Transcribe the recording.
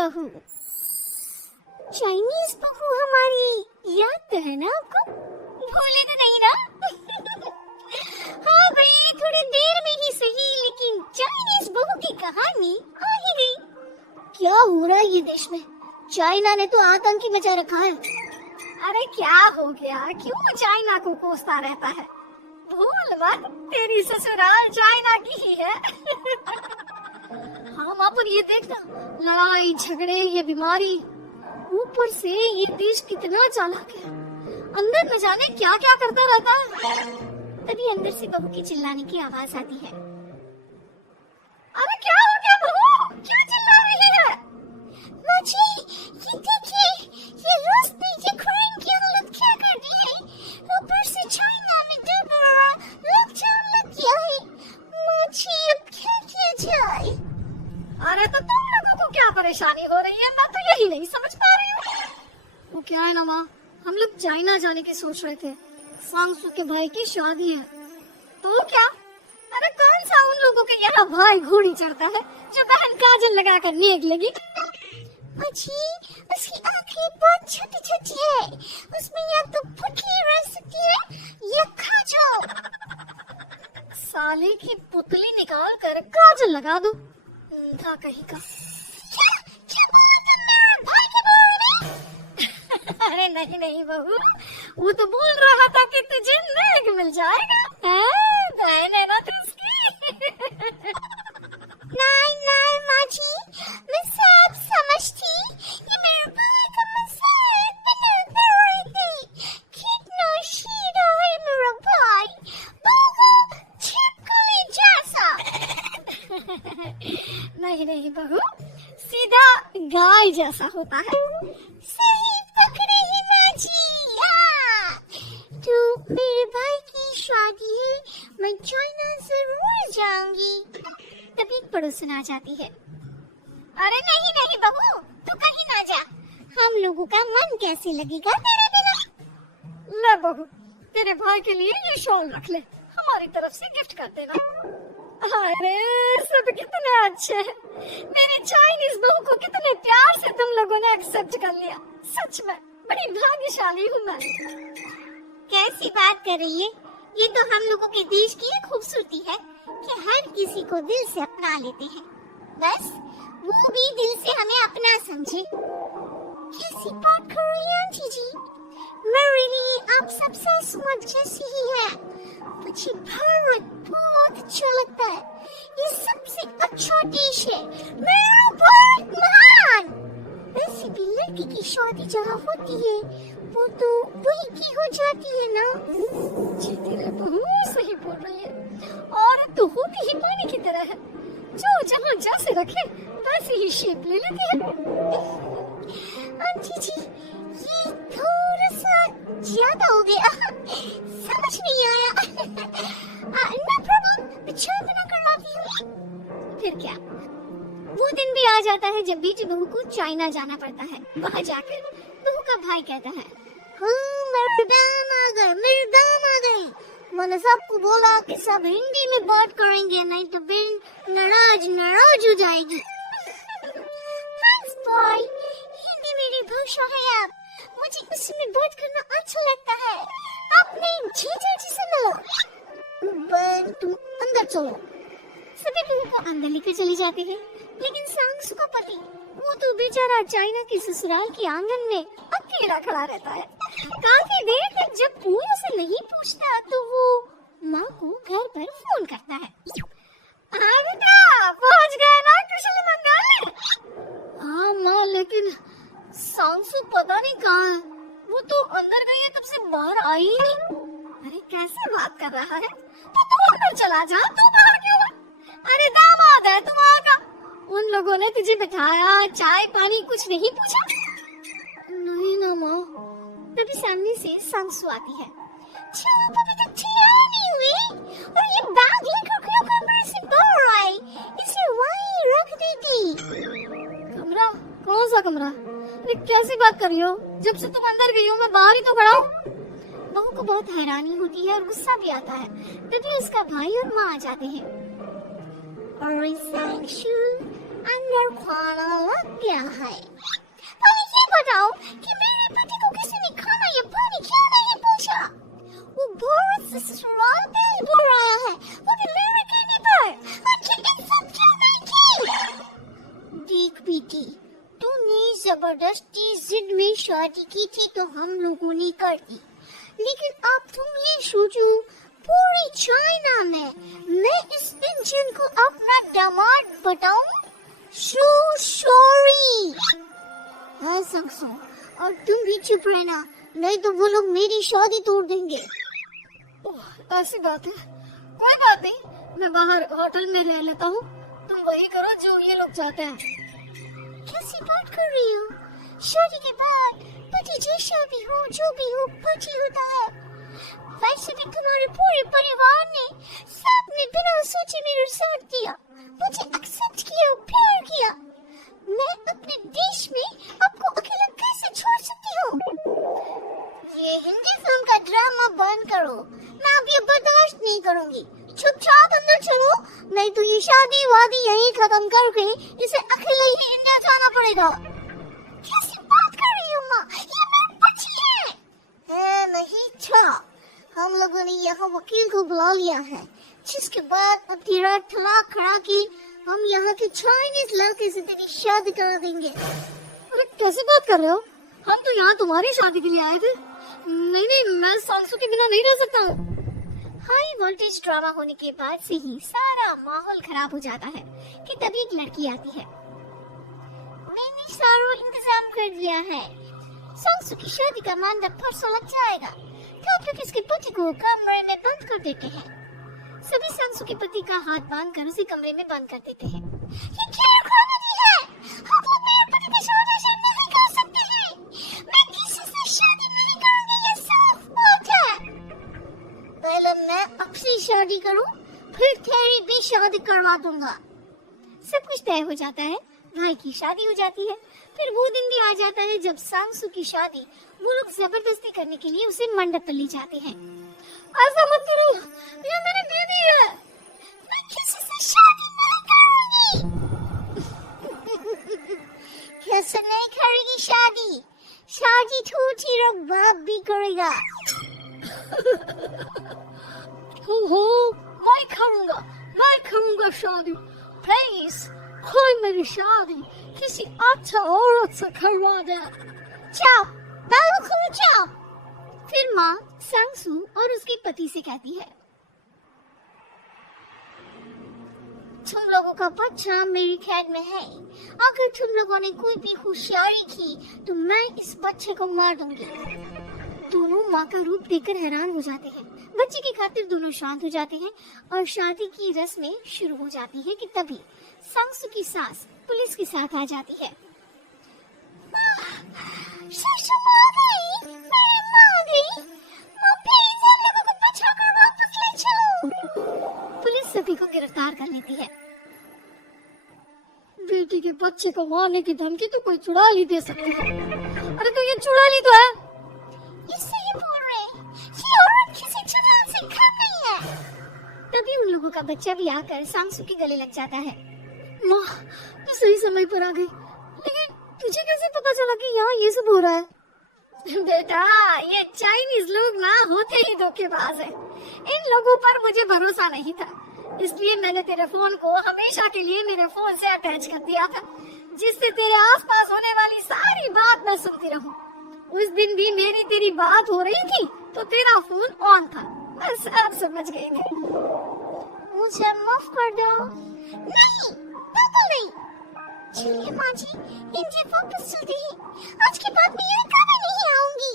बहू। चाइनीज बहू हमारी, याद तो है ना आपको? भूले तो नहीं ना? हाँ भाई, थोड़ी देर में ही सही, लेकिन चाइनीज बहू की कहानी आ ही गई। क्या हो रहा है ये देश में? चाइना ने तो आतंकी मचा रखा है। अरे क्या हो गया, क्यों चाइना को कोसता रहता है? भूल मत, तेरी ससुराल चाइना की ही है। हाँ माँ, पर ये देखना, लड़ाई झगड़े, ये बीमारी, ऊपर से ये देश कितना चालाक है, अंदर न जाने क्या क्या करता रहता है। तभी अंदर से बहू की चिल्लाने की आवाज आती है। अरे क्या हो गया बहू, क्यों चिल्ला रही है? माँ जी, ये देखिए, ये रूस ने यूक्रेन की हालत क्या कर दी है। ऊपर से चाइना में दोबारा लॉकडाउन लग गया है। माँ जी, अब क्या किया जाए? अरे तो तुम लोगों को क्या परेशानी हो रही है, मैं तो यही नहीं समझ पा रही हूँ। वो क्या है ना माँ, हम लोग चाइना जाने की सोच रहे थे, सांसू के भाई की शादी है। तो क्या? अरे कौन सा उन लोगों के यहाँ भाई घोड़ी चढ़ता है जो बहन काजल लगा कर निकलेगी? अच्छी, उसकी आंखें बहुत छोटी छोटी है, उसमें या तो पुतली रह सकती है या काजल। साले की पुतली निकाल कर काजल लगा दो, था कहीं का। क्या बोला तुमने भाई के बारे में? अरे नहीं नहीं बहू, वो तो बोल रहा था कि तुझे नेग मिल जाएगा। बहन है ना तुझकी। नहीं नहीं माँ जी, मैं सब समझती, ये मेरे भाई का मजाक बनाते रही थी। कितना शीरा है मेरा भाई, बिल्कुल छिपकली जैसा। नहीं नहीं बहू, सीधा गाय जैसा होता है। सही पकड़ी ही माँ जी। तो मेरे भाई की शादी है, मैं चाइना जरूर जाऊंगी। तभी एक पड़ोसन आ जाती है। अरे नहीं नहीं बहू, तू कहीं ना जा, हम लोगों का मन कैसे लगेगा तेरे बिना। ले बहू, तेरे भाई के लिए ये शॉल रख ले, हमारी तरफ से गिफ्ट कर देना। अरे सब कितने अच्छे हैं, मेरी चाइनीज बहू को कितने प्यार से तुम लोगों ने एक्सेप्ट कर लिया। सच में बड़ी भाग्यशाली हूँ मैं। कैसी बात कर रही है? ये तो हम लोगों के देश की एक खूबसूरती है कि हर किसी को दिल से अपना लेते हैं, बस वो भी दिल से हमें अपना समझे। कैसी बात कर रही हैं आंटी जी? मेरे लिए आप सबसे स्मार्ट जैसी ही है। मुझे भारत बहुत अच्छा लगता है, ये सबसे अच्छा देश है, मेरा भारत महान। वैसे भी लड़की की शादी जहाँ होती है वो तो वही की हो जाती है ना। जी तेरे बहू सही बोल रही है, औरत तो होती ही पानी की तरह है, जो जहाँ जैसे रखे वैसे ही शेप ले लेती है। आंटी जी, ये थोड़ा सा ज्यादा हो गया, समझ नहीं आया। नो प्रॉब्लम, मैं चाय बना कर लाती हूँ। फिर क्या, वो दिन भी आ जाता है जब बीच बहू को चाइना जाना पड़ता है। वहाँ जाकर बहू का भाई कहता है, मेरे दाम आ गए, मेरे दाम आ गए। मैंने सबको बोला कि सब हिंदी में बात करेंगे, नहीं तो बहन नाराज हो जाएगी। थैंक्स बॉय, हिंदी मेरी भाषा है, अब मुझे उसमें बात करना अच्छा लगता है। अपने जीजा जी से मिलो, तुम अंदर चलो। सभी बहू को अंदर लेकर चली जाती है, लेकिन सांसू का पति वो तो बेचारा चाइना के ससुराल के आंगन में अकेला खड़ा रहता है। काफी देर तक जब कोई उसे नहीं पूछता तो वो माँ को घर पर फोन करता है। हाँ बेटा, पहुँच गए ना कुशल मंगल? हाँ माँ, लेकिन सांसू पता नहीं कहाँ है, वो तो अंदर गई है, तब से बाहर आई ही नहीं। अरे कैसे बात कर रहा है, तो तू अंदर चला जा, तू बाहर क्यों है? अरे दामाद है तुम्हारा, उन लोगों ने तुझे बिठाया, चाय पानी कुछ नहीं पूछा? नहीं ना माँ। तभी सामने से सांसू आती है। आप अभी तक तैयार नहीं हुए और ये बैग लेकर क्यों कमरे से बाहर आए? इसे वहीं रख देती। कमरा? कौन सा कमरा? अरे कैसी बात कर रही हो, जब से तुम अंदर गई हो मैं बाहर ही तो खड़ा हूँ। बहू को बहुत हैरानी होती है और गुस्सा भी आता है। तभी उसका भाई और माँ आ जाते हैं। और अंदर खाना थक गया है। पहले ये बताओ कि मेरे पति को किसी ने खाना या पानी क्यों नहीं पूछा? वो बहुत से ससुराल में बोल रहा है, वो भी मेरे कहने पर। आखिर इज्जत क्यों नहीं की? देख बेटी, तूने जबरदस्ती जिद में शादी की थी तो हम लोगों ने कर दी, लेकिन अब तुम ये सोचो, पूरी चाइना में मैं इस इंजन को अपना दामाद बताऊं? So sorry। हाँ संगसू, और तुम भी चुप रहना, नहीं तो वो लोग मेरी शादी तोड़ देंगे। ओह, ऐसी बात है, कोई बात नहीं, मैं बाहर होटल में रह लेता हूँ, तुम वही करो जो ये लोग चाहते हैं। कैसी बात कर रही हो? शादी के बाद पति जैसा भी हो, जो भी हो, पति होता है। वैसे भी तुम्हारे पूरे परिवार ने सबने बिना सोचे मेरे साथ दिया, मुझे एक्सेप्ट किया, प्यार किया। मैं अपने देश में आपको अकेला कैसे छोड़ सकती हूँ? ये हिंदी फिल्म का ड्रामा बंद करो, मैं अब ये बर्दाश्त नहीं करूँगी। चुपचाप अंदर चलो, नहीं तो ये शादी वादी यहीं खत्म करके इसे अकेले ही इंडिया जाना पड़ेगा। कैसी बात कर रही हो माँ? ये मेरा पति है नहीं था। हम लोगों ने यहाँ वकील को बुला लिया है, जिसके बाद अपनी रात तलाक करा के हम यहाँ के चाइनीज लड़के से तेरी शादी करा देंगे। अरे कैसी बात कर रहे हो? हम तो यहाँ तुम्हारी शादी के लिए आए थे। नहीं नहीं, मैं सांसू के बिना नहीं रह सकता हूँ। हाई वोल्टेज ड्रामा होने के बाद से ही सारा माहौल खराब हो जाता है कि तभी एक लड़की आती है। मैंने सारा इंतजाम कर दिया है, सांसू की शादी का मंडप परसों लग जाएगा, तो आप लोग इसके पति को कमरे में बंद कर देते हैं। सभी सांसू के पति का हाथ बांध कर उसी कमरे में बंद कर देते हैं। ये क्या कॉमेडी है? आप लोग मेरे पति की शादी नहीं कर सकते हैं। मैं किसी से शादी नहीं करूंगी, ये साफ बात है। पहले मैं आपसे शादी करूं, फिर तेरी भी शादी करवा दूंगा। सब कुछ तय हो जाता है, भाई की शादी हो जाती है। फिर वो दिन भी आ जाता है जब सांसू की शादी वो लोग जबरदस्ती करने के लिए उसे मंडप पर ले जाते हैं। ऐसा मत करो, ये मेरी बीवी है। मैं किसी से शादी नहीं करूंगी। कैसे नहीं करेगी शादी? शादी तो तेरा बाप भी करेगा। हो, मैं करूंगा शादी। प्लीज कोई मेरी शादी किसी अच्छा औरत से करवा दे। जाओ, बाबू को जाओ। फिर माँ सांसू और उसके पति से कहती है, तुम लोगों का बच्चा मेरी कैद में है। अगर तुम लोगों ने कोई भी होशियारी की तो मैं इस बच्चे को मार दूंगी। दोनों माँ का रूप देखकर हैरान हो जाते हैं। बच्चे की खातिर दोनों शांत हो जाते हैं और शादी की रस्में शुरू हो जाती है कि तभी सांसू की सास पुलिस के साथ आ जाती है। सासू माँ आ गई, मेरी माँ आ गई। माँ प्लीज हम लोगों को बचाकर वापस ले चलो। पुलिस सभी को गिरफ्तार कर लेती है। बेटी के बच्चे को मारने की धमकी तो कोई चुड़ैल ही दे सकती है। अरे तो ये चुड़ैल ही तो है। इससे ये बोल रहे ये औरत किसी चुड़ैल से कम नहीं है। तभी उन लोगों का बच्चा भी आकर सांसू के गले लग जाता है। माँ तो सही समय पर आ गई, लेकिन तुझे कैसे पता चला कि यहाँ ये सब हो रहा है? बेटा, ये चाइनीज लोग ना होते ही धोखेबाज है। इन लोगों पर मुझे भरोसा नहीं था, इसलिए मैंने तेरे फोन को हमेशा के लिए मेरे फोन से अटैच कर दिया था, जिससे तेरे आसपास होने वाली सारी बात मैं सुनती रहूं। उस दिन भी मेरी तेरी बात हो रही थी तो तेरा फोन ऑन था, मैं सब समझ गई थी। मुझे माफ कर दो। नहीं, बिल्कुल नहीं। चलिए माँ जी, इंडिया वापस चलते हैं। आज के बाद मैं यहाँ कभी नहीं आऊंगी।